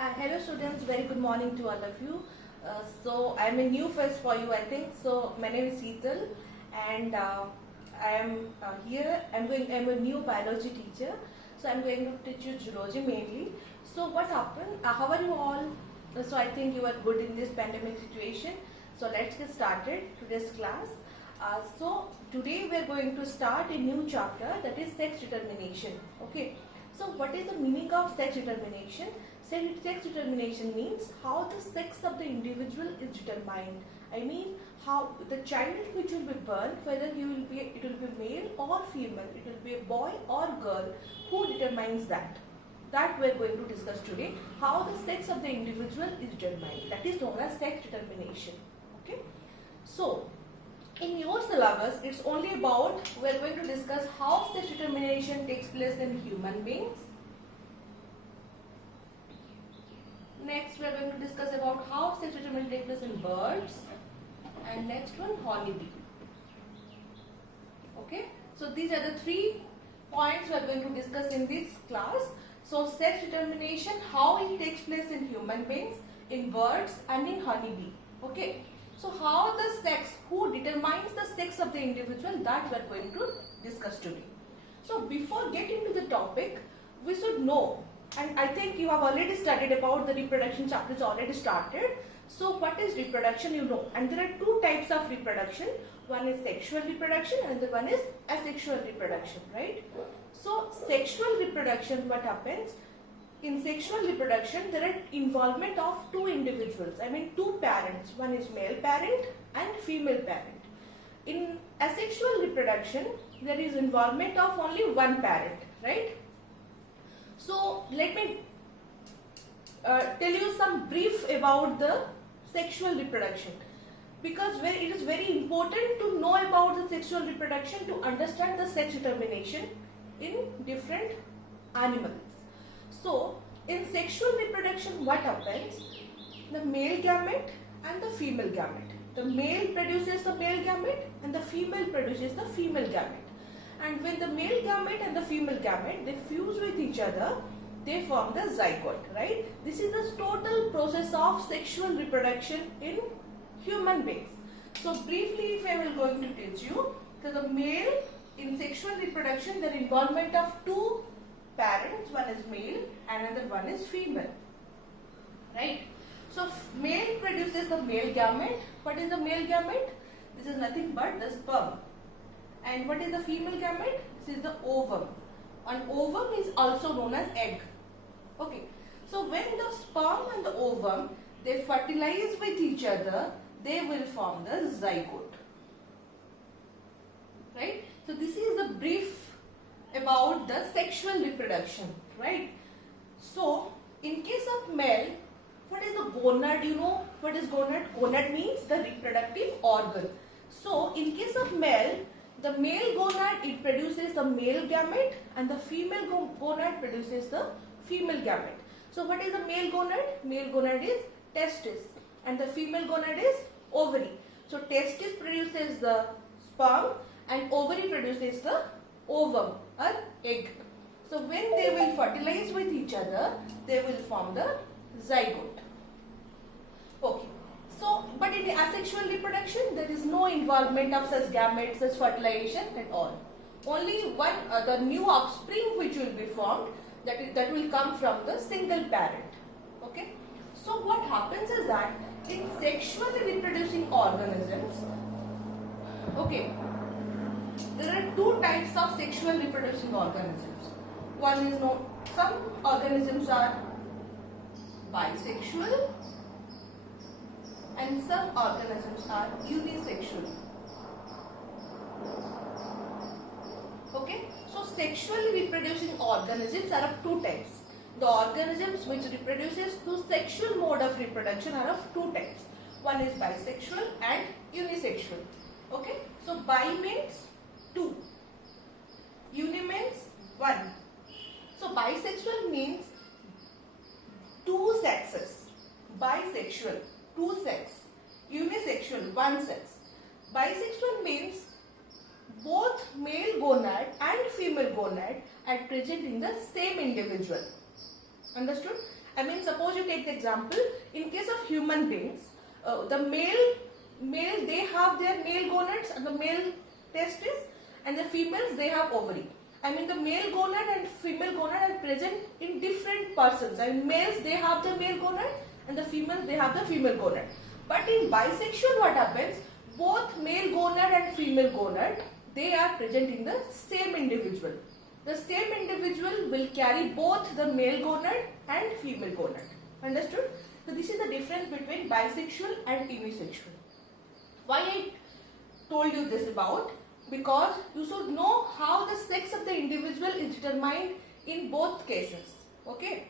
Hello students, very good morning to all of you. So I'm a new face for you, I think. So my name is Seetal and I am here. I'm a new biology teacher. So I'm going to teach you zoology mainly. So what happened? How are you all? So I think you are good in this pandemic situation. So let's get started today's class. So today we are going to start a new chapter, that is sex determination. Okay. So what is the meaning of sex determination? Sex determination means how the sex of the individual is determined. I mean how the child which will be born, whether it will be male or female, it will be a boy or girl, who determines that. That we are going to discuss today. How the sex of the individual is determined. That is known as sex determination. Okay. So in your syllabus, it's only about, we are going to discuss how sex determination takes place in human beings. Next, we are going to discuss about how sex determination takes place in birds. And next one, honeybee. Okay. So these are the 3 points we are going to discuss in this class. So sex determination, how it takes place in human beings, in birds and in honeybee. Okay. So how the sex, who determines the sex of the individual, that we are going to discuss today. So before getting to the topic, we should know, and I think you have already studied about the reproduction chapters already started. So what is reproduction, you know, and there are 2 types of reproduction. One is sexual reproduction and the one is asexual reproduction, right? So sexual reproduction, what happens? In sexual reproduction, there are involvement of 2 individuals, I mean 2 parents. One is male parent and female parent. In asexual reproduction, there is involvement of only 1 parent, right? So let me tell you some brief about the sexual reproduction, because it is very important to know about the sexual reproduction to understand the sex determination in different animals. So in sexual reproduction, what happens? The male gamete and the female gamete. The male produces the male gamete and the female produces the female gamete. And when the male gamete and the female gamete, they fuse with each other, they form the zygote, right? This is the total process of sexual reproduction in human beings. So briefly, if I will going to teach you, so the male in sexual reproduction, the involvement of 2 parents, one is male and another one is female, right? So male produces the male gamete. What is the male gamete? This is nothing but the sperm. And what is the female gamete? This is the ovum. An ovum is also known as egg. Okay. So when the sperm and the ovum, they fertilize with each other, they will form the zygote. Right? So this is the brief about the sexual reproduction. Right? So in case of male, what is the gonad? You know what is gonad? Gonad means the reproductive organ. So in case of male, the male gonad, it produces the male gamete and the female gonad produces the female gamete. So what is the male gonad? Male gonad is testis and the female gonad is ovary. So testis produces the sperm and ovary produces the ovum or egg. So when they will fertilize with each other, they will form the zygote. Okay. So, but in the asexual reproduction, there is no involvement of such gametes, such fertilization at all. Only one, the new offspring which will be formed, that will come from the single parent. Okay. So what happens is that in sexually reproducing organisms, okay, there are 2 types of sexual reproducing organisms. One is known, some organisms are bisexual and some organisms are unisexual. Okay, so sexually reproducing organisms are of 2 types. The organisms which reproduces through sexual mode of reproduction are of 2 types. One is bisexual and unisexual. Okay, so bi means 2, uni means 1. So bisexual means 2 sexes. Bisexual, 2 sex. Unisexual, 1 sex. Bisexual means both male gonad and female gonad are present in the same individual. Understood? I mean, suppose you take the example, in case of human beings, the male, they have their male gonads and the male testis, and the females, they have ovary. I mean, the male gonad and female gonad are present in different persons. And males, they have the male gonad, and the females, they have the female gonad. But in bisexual, what happens? Both male gonad and female gonad, they are present in the same individual. The same individual will carry both the male gonad and female gonad. Understood? So this is the difference between bisexual and unisexual. Why I told you this about? Because you should know how the sex of the individual is determined in both cases. Okay?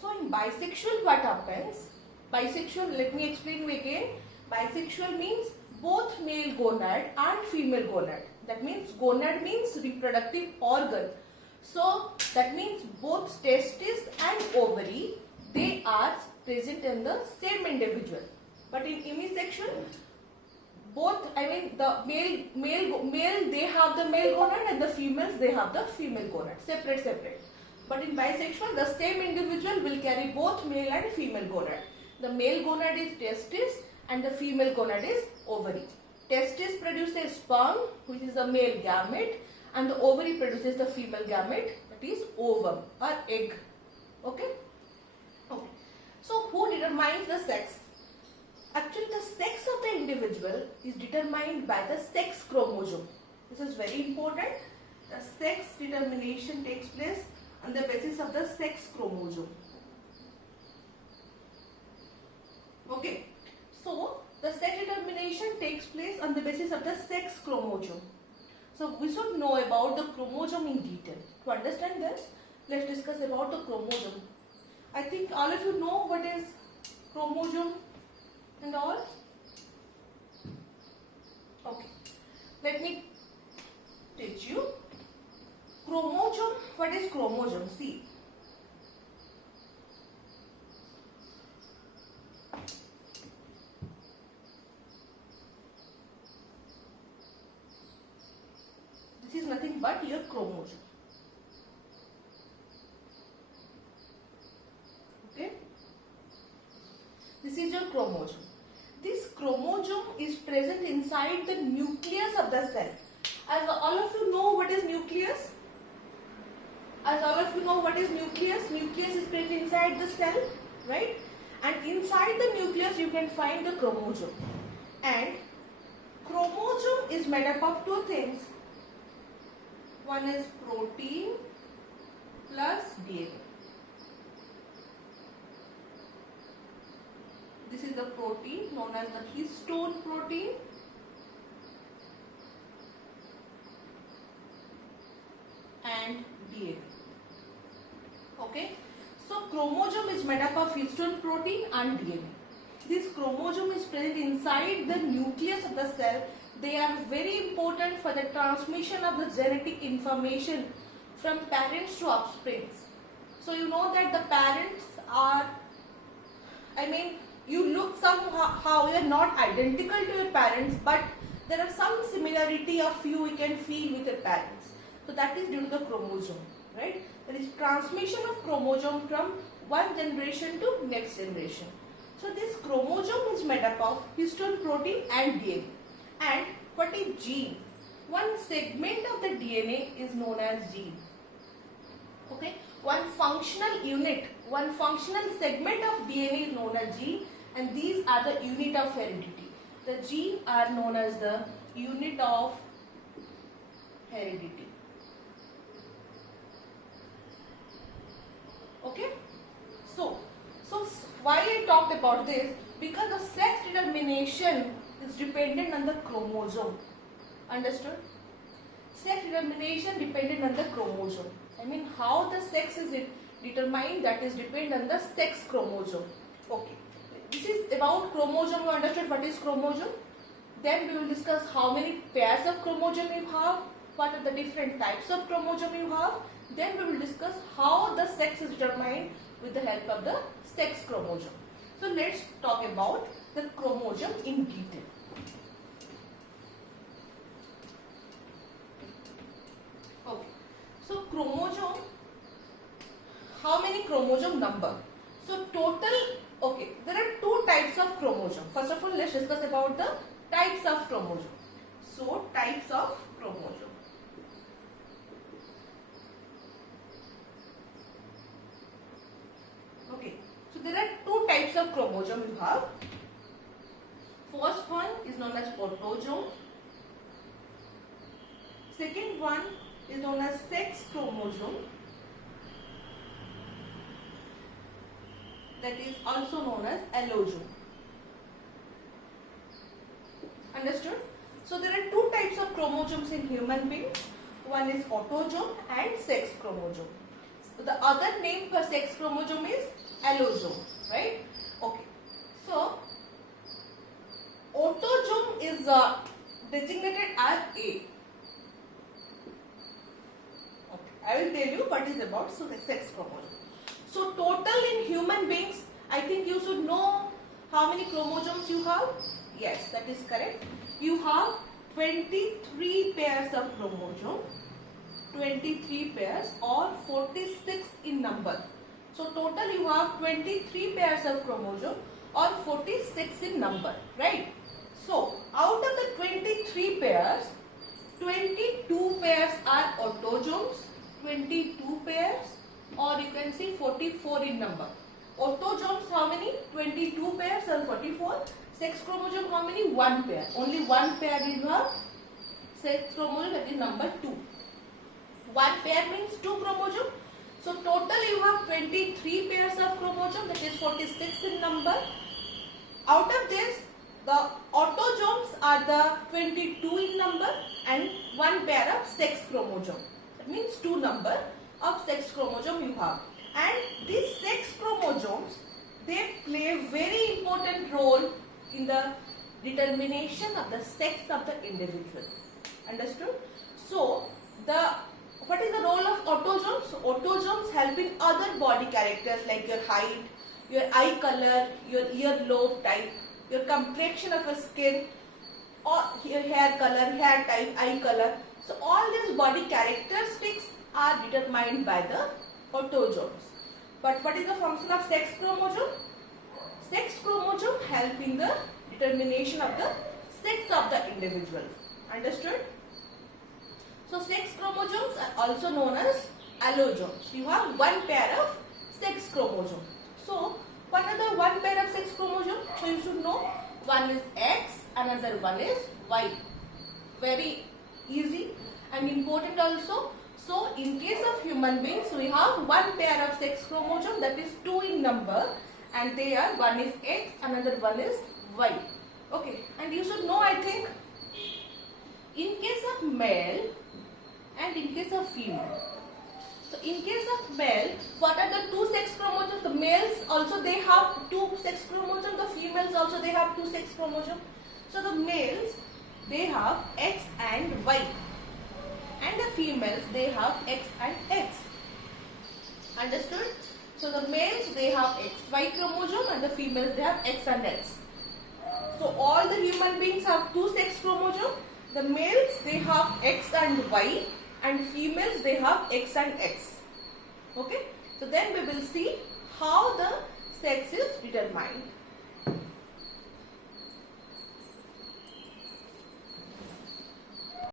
So in bisexual, what happens? Bisexual, let me explain you again. Bisexual means both male gonad and female gonad. That means gonad means reproductive organ. So that means both testis and ovary, they are present in the same individual. But in unisexual, both, I mean, the male they have the male gonad, and the females, they have the female gonad, separate. But in bisexual, the same individual will carry both male and female gonad. The male gonad is testis and the female gonad is ovary. Testis produces sperm, which is the male gamete, and the ovary produces the female gamete, that is ovum or egg. Okay? Okay. So who determines the sex? Actually, the sex of the individual is determined by the sex chromosome. This is very important. The sex determination takes place on the basis of the sex chromosome. Okay. So, the sex determination takes place on the basis of the sex chromosome. So, we should know about the chromosome in detail. To understand this, let's discuss about the chromosome. I think all of you know what is chromosome and all. Okay. Let me teach you. Chromosome, what is chromosome? See. This is nothing but your chromosome. Okay? This is your chromosome. This chromosome is present inside the nucleus of the cell. As all of you know what is nucleus? Nucleus is present inside the cell, right? And inside the nucleus you can find the chromosome. And chromosome is made up of two things. One is protein plus DNA. This is the protein known as the histone protein. And DNA. Okay. So chromosome is made up of histone protein and DNA. This chromosome is present inside the nucleus of the cell. They are very important for the transmission of the genetic information from parents to offsprings. So you know that the parents are, I mean, you look somehow, you are not identical to your parents, but there are some similarity of you can feel with your parents. So that is due to the chromosome, right? There is transmission of chromosome from one generation to next generation. So this chromosome is made up of histone protein and DNA. And what is gene? One segment of the DNA is known as gene. Okay? One functional unit, one functional segment of DNA is known as gene, and these are the unit of heredity. The gene are known as the unit of heredity. Okay? So why I talked about this? Because the sex determination is dependent on the chromosome. Understood? Sex determination dependent on the chromosome. I mean, how the sex is determined, that is dependent on the sex chromosome. Okay. This is about chromosome. You understood what is chromosome? Then we will discuss how many pairs of chromosome you have, what are the different types of chromosome you have. Then we will discuss how the sex is determined with the help of the sex chromosome. So let's talk about the chromosome in detail. Okay. So chromosome, how many chromosome number? of chromosome. First of all, let's discuss about the types of chromosome. So, types of chromosome. Okay. So, there are two types of chromosome you have. First one is known as autosome. Second one is known as sex chromosome. That is also known as allosome. Understood? So there are two types of chromosomes in human beings. One is autosome and sex chromosome. So the other name for sex chromosome is allosome, right? Okay. So autosome is designated as A. Okay. I will tell you what is about sex chromosome. So total in human beings, I think you should know how many chromosomes you have. Yes, that is correct. You have 23 pairs of chromosome, 23 pairs or 46 in number. So total you have 23 pairs of chromosome or 46 in number, right? So out of the 23 pairs, 22 pairs are autosomes, 22 pairs, or you can see 44 in number. Autosomes how many? 22 pairs or 44. Sex chromosome how many? 1 pair. Only 1 pair you have sex chromosome, that is number 2. 1 pair means 2 chromosome. So total you have 23 pairs of chromosome, that is 46 in number. Out of this, the autosomes are the 22 in number and 1 pair of sex chromosome. That means 2 number of sex chromosome you have. And these sex chromosomes, they play a very important role in the determination of the sex of the individual. Understood? So, what is the role of autosomes? So, autosomes help in other body characters like your height, your eye color, your earlobe type, your complexion of your skin, or your hair color, hair type, eye color. So, all these body characteristics are determined by the autosomes. But what is the function of sex chromosome? Sex chromosome help in the determination of the sex of the individual. Understood? So sex chromosomes are also known as allosomes. You have 1 pair of sex chromosome. So what are the 1 pair of sex chromosome? So you should know, one is X, another one is Y. Very easy and important also. So in case of human beings, we have 1 pair of sex chromosome, that is 2 in number, and they are, one is X, another one is Y. Okay, and you should know, I think, in case of male and in case of female. So in case of male, what are the 2 sex chromosomes? The males also they have 2 sex chromosomes, the females also they have 2 sex chromosomes. So the males, they have X and Y. And the females, they have X and X. Understood? So the males, they have XY chromosome and the females, they have X and X. So all the human beings have 2 sex chromosomes. The males, they have X and Y, and females, they have X and X. Okay? So then we will see how the sex is determined.